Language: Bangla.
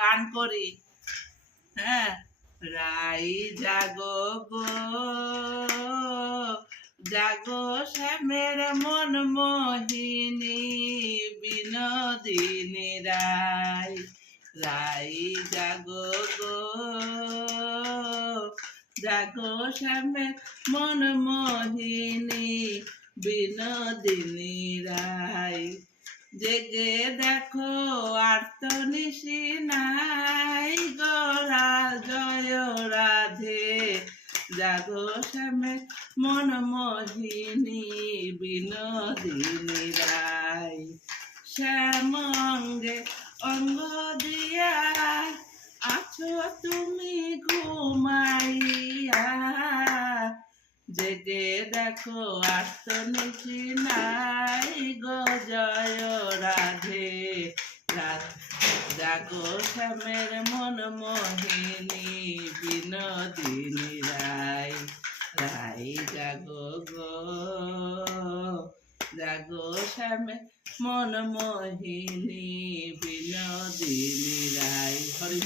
গান করি। হ্যাঁ? রাই জাগো গো। জাগো শ্যামের মন মোহিনী বিনোদিনী রাই। রাই জাগো গো। জাগো শ্যামের মন মোহিনী বিনোদিনী রাই। জেগে দেখো আর তো নাই গোরা জয় রাধে জাগো শ্যামে মন মোহিনী বিনোদিনী রাই শ্যামঙ্গে অঙ্গ দিয়া আছো তুমি ঘুমাইয়া। জেগে দেখো আত্মনিশি নাই গো জয় রাধে। রাধে। জাগো শ্যামের মন মোহিনী বিনোদিনী রাই রাই জাগো গো জাগো শ্যামে মন মোহিনী বিনোদিনী রাই হরি।